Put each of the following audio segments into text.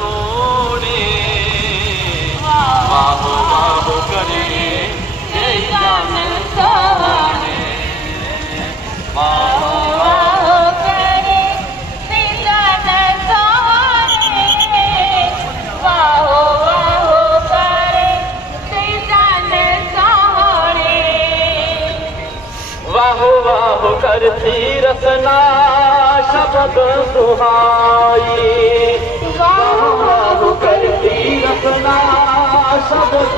طولي ما هو ما هو كريم إلا من ثاني ما هو ما هو كريم إلا من واهو واهو करती रसना शब्द सुहा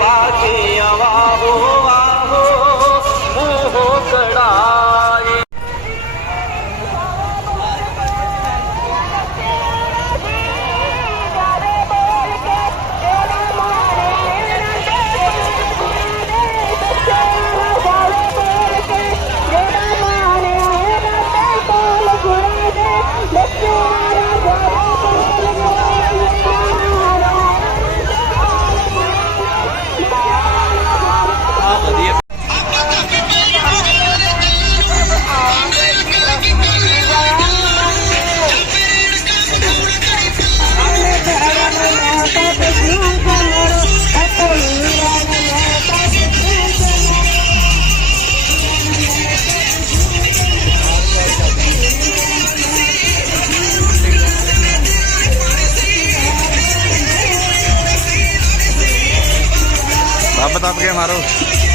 पाके बता तो पे मारो।